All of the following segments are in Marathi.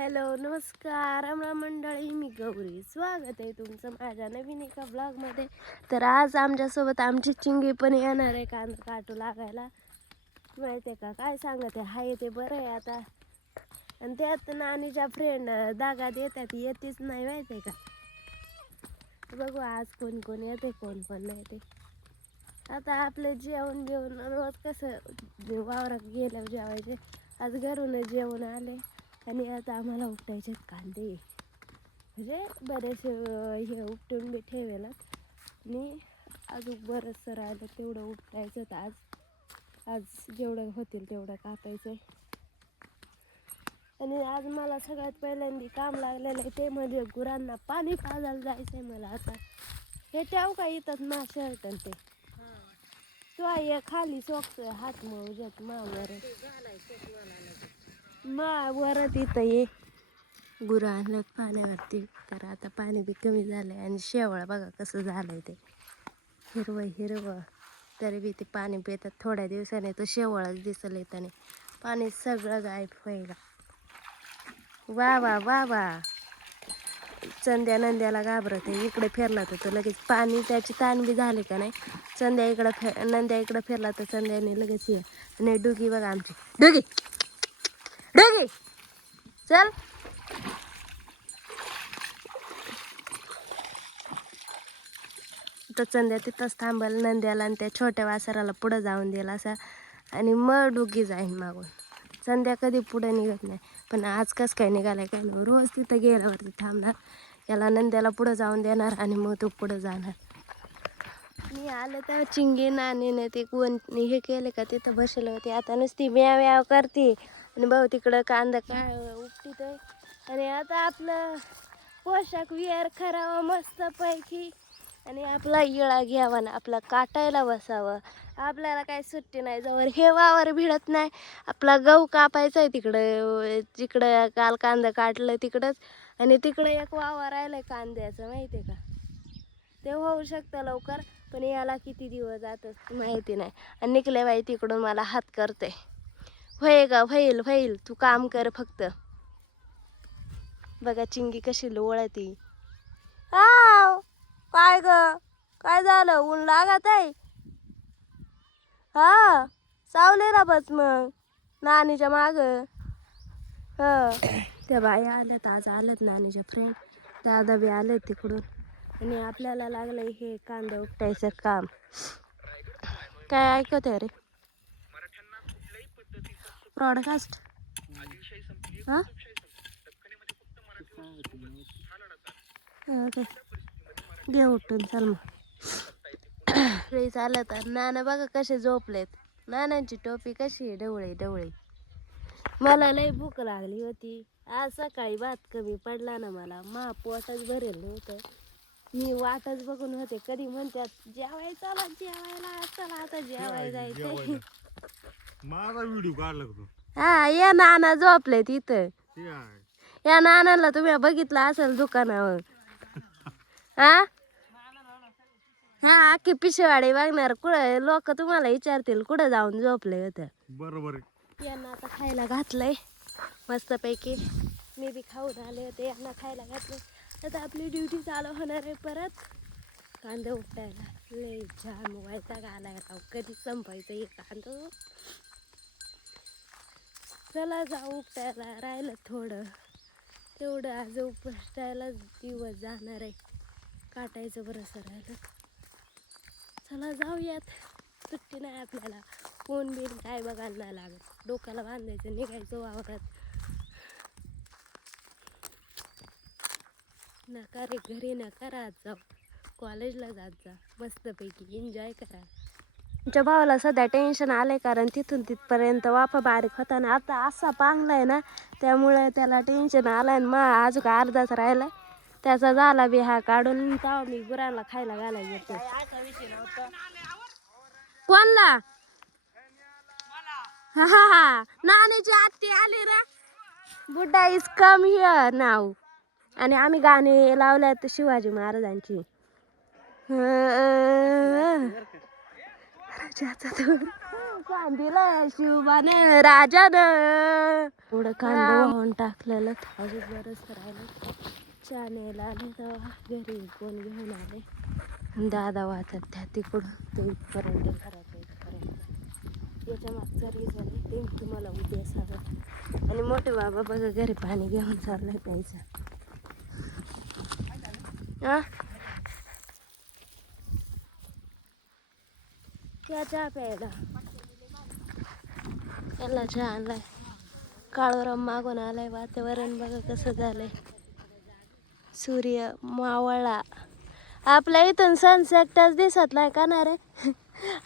हॅलो नमस्कार रामराम मंडळी, मी गौरी. स्वागत आहे तुमचं माझ्या नवीन एका ब्लॉगमध्ये. तर आज आमच्यासोबत आमची चिंगी पण येणार आहे कांदा काटू लागायला. माहिती आहे का काय सांगत आहे, हाय ते बरं आहे आता. आणि त्यात नानीच्या फ्रेंड दागा देतात, येतेच नाही माहिती आहे का. बघू आज कोण कोण येते कोण कोण नाही ते. आता आपलं जेवण रोज कसं वावरात गेल्यावर जेवायचे, आज घरूनच जेवण आले. आणि आता आम्हाला उपटायचे कांदे, म्हणजे बरेचसे हे उपटून बी ठेवेल आणि अजून बरंचसं राहिलं तेवढं उपटायचं. तर आज जेवढं होतील तेवढं कापायचं. आणि आज मला सगळ्यात पहिल्यांदा काम लागलेलं आहे ते म्हणजे गुरांना पाणी पाजायला जायचं आहे मला. आता हे ठेव का येतात ना शर्ट ते तो ये खाली सोक्स हात मोजत मावर वरत इथं ये गुरं आणलं पाण्यावरती. तर आता पाणी बी कमी झालंय आणि शेवळ बघा कसं झालंय ते हिरवं हिरवं. तरी बी ते पाणी पितात, थोड्या दिवसाने तो शेवळच दिसल येताने. पाणी सगळं गायब व्हायला. वा वा वा वा. चंद्या नंद्याला घाबरत आहे, इकडे फिरला तर तो लगेच पाणी त्याची ताण बी झाली का नाही. चंद्या इकडं नंद्या इकडं फिरला तर चंद्याने लगेच ये. आणि डुगी बघा आमची, डुगी डुगी चल. तर चंद्या तिथंच थांबल नंद्याला आणि त्या छोट्या वासराला पुढं जाऊन दिला असा. आणि मग डुगी जाईन मागून. चंद्या कधी पुढे निघत नाही, पण आज कसं काय निघालाय काय नाही. रोज तिथं गेल्यावरती थांबणार, याला नंद्याला पुढं जाऊन देणार आणि मग तो पुढं जाणार. मी आलं तर चिंगी नानीने ते कोण हे केले का तिथं बसले होते. आता नुसती म्याव म्याव करते आणि भाऊ तिकडं कांदा काय उपटीत. आणि आता आपलं पोशाख विहार करावं मस्त पैकी आणि आपला इळा घ्यावा ना आपला काटायला बसावं. आपल्याला काय सुट्टी नाही, जवळ हे वावर भिडत नाही. आपला गहू कापायचा आहे तिकडं, जिकडं काल कांदा काढलं तिकडंच. आणि तिकडं एक वावर राहिलंय कांद्याचं माहिती आहे का. ते होऊ शकतं लवकर, पण याला किती दिवस जातात माहिती नाही. आणि निकले बाई तिकडून मला हात करते, होय का होईल होईल तू काम कर फक्त. बघा चिंगी कशी लोळती. काय ग काय झालं, ऊन लागत आहे. हा सावलेला बस मग नानीच्या माग. त्या बाई आल्यात, आज आल्यात नानीच्या फ्रेंड. दादा बी आलेत तिकडून. आणि आपल्याला लागलंय हे कांदा उपटायचं काम. काय ऐकत आहे रे ब्रॉडकास्ट. हा घे उठून चल मग. चालत तर नाना बघा कसे झोपलेत. नानांची टोपी कशी आहे डवळे डवळे. मला लई भूक लागली होती आज सकाळी, भात कमी पडला ना मला, पोटच भरेल नव्हतं. मी वाटच बघून होते कधी म्हणतात जेवाय चला जेवायला, चला आता जेवाय जायचंय. माझा व्हिडिओ काढला होतो. हा या नाना झोपले तिथं. या नानाला तुम्ही बघितलं असेल दुकानावर. हा हा अख्खी पिशवाडी बघणार कुठं लोक तुम्हाला विचारतील कुठं जाऊन झोपले होते. बरोबर. यांना आता खायला घातलंय मस्तपैकी. मी बी खाऊन आले होते, यांना खायला घातलं. आता आपली ड्युटी चालू होणार आहे परत कांदा उपटायला. लय जाम वैताग आलाय राव, कधी संपायचं हे कांदा. चला जाऊ उपटायला, राहिलं थोडं तेवढं. आज उपटायला दिवस जाणार आहे, काटायचं बरंचसं राहिलं. चला जाऊयात, सुट्टी नाही आपल्याला. फोन बिन काय बघायला नाही लागत, डोक्याला बांधायचं निघायचं वावरात. नका रे घरी नका राहत जाऊ, कॉलेजला जात जा मस्तपैकी एन्जॉय करा. तुमच्या भावाला सध्या टेन्शन आलंय कारण तिथून तिथपर्यंत वाफा बारीक होता ना, आता असा पांगलाय ना त्यामुळे त्याला टेन्शन आलंय. मग अजून अर्धाच राहिलाय त्याचा झाला बी हा काढून. तेव्हा मी गुरांना खायला घालायला येते. कोणला हा हा हा नानीची आत्ती आली रे. बुड्डा इज कम हिअर नाव. आणि आम्ही गाणे लावल्यात शिवाजी महाराजांची. कांदिला शिवबाने राजानं पुढं कांदा वाहून टाकलेलं अजून बरंच राहिलं चहा न्यायला आले तेव्हा घरी कोण घेऊन आले दादा वाहतात त्या तिकडून ते इथपर्यंत घरात इथपर्यंत याच्या मागचा रिझन आहे ते मी तुम्हाला उद्या सांगा आणि मोठे बाबा बघा घरी पाणी घेऊन चाललंय प्यायचं क्या चहा प्यायला याला चहा आणलाय काळोराम मागून आलाय वातावरण बघा कसं झालंय सूर्य मावळला आपल्या इथून सनसेटच दिसत नाही का ना रे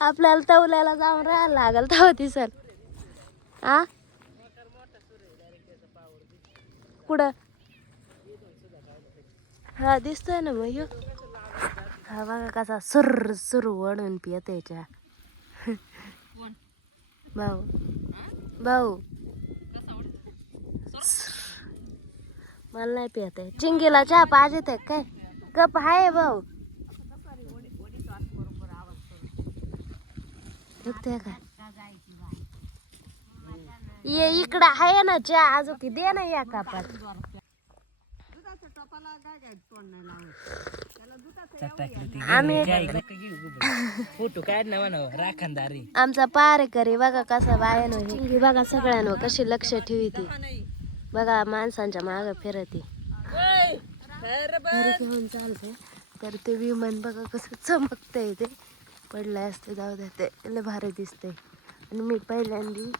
आपल्याला तवल्याला जाऊन राहायला लागल तेव्हा दिसत आ कुठं हा दिसतोय ना मग ह्यो. हा बघा कसा सुर सुर वडून पियत याच्या भाऊ भाऊ मला नाही पियत आहे चिंगीला चहा पाहिजेत आहे काय कप आहे भाऊ बघते काय ये इकडं आहे ना चहा अजून की दे ना या कपात फोटो काढ ना म्हणा राखणदारी आमचा पारेकरी बघा कसा बायानो चिंगी बघा सगळ्यांवर कशी लक्ष ठेवी ती बघा माणसांच्या माग फिरती घरी घेऊन चालते तर ते विमान बघा कसं चमकतंय ते पडलंय असते जाऊ दे ते लय भारी दिसतंय आणि मी पहिल्यांदी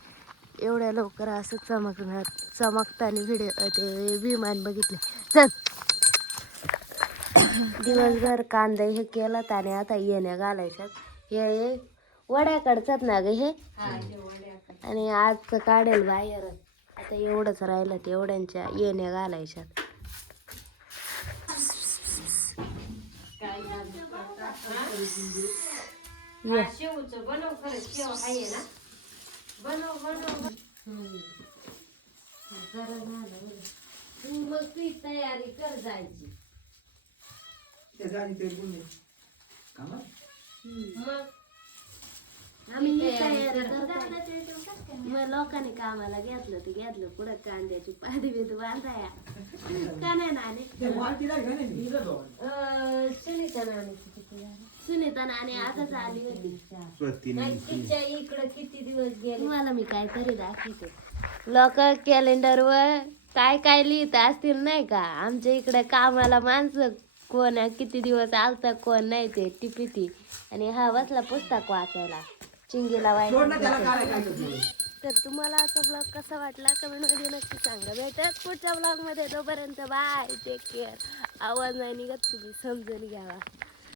एवढ्या लवकर असं चमकताना व्हिडिओ ते विमान बघितले चल दिवसभर कांदा हे केलं आणि आता येण्या घालायच्यात हे वड्याकडचात ना ग हे आणि आज काढेल बाहेर आता एवढंच राहिलं तेवढ्यांच्या येण्या घालायच्यात मग ती तयारी कर जायची मग लोकांनी कामाला घेतलं ते घेतलं पुढं कांद्याची पाठी बीत बांधाया का नाही नाणे सुनीता नाणे आताच आली होती तिच्या इकडं किती दिवस गेले मला मी काहीतरी दाखवते लोक कॅलेंडरवर काय काय लिहित असतील नाही का आमच्या इकडे कामाला माणसं कोण किती दिवस आलता कोण नाही ते टिपिती आणि हा बसला पुस्तक वाचायला चिंगीला वाचायला तर तुम्हाला असा ब्लॉग कसा वाटला कमेंटमध्ये नक्की सांगा भेटत पुढच्या ब्लॉगमध्ये तोपर्यंत बाय टेक केअर आवाज नाही निघत तुम्ही समजून घ्यावा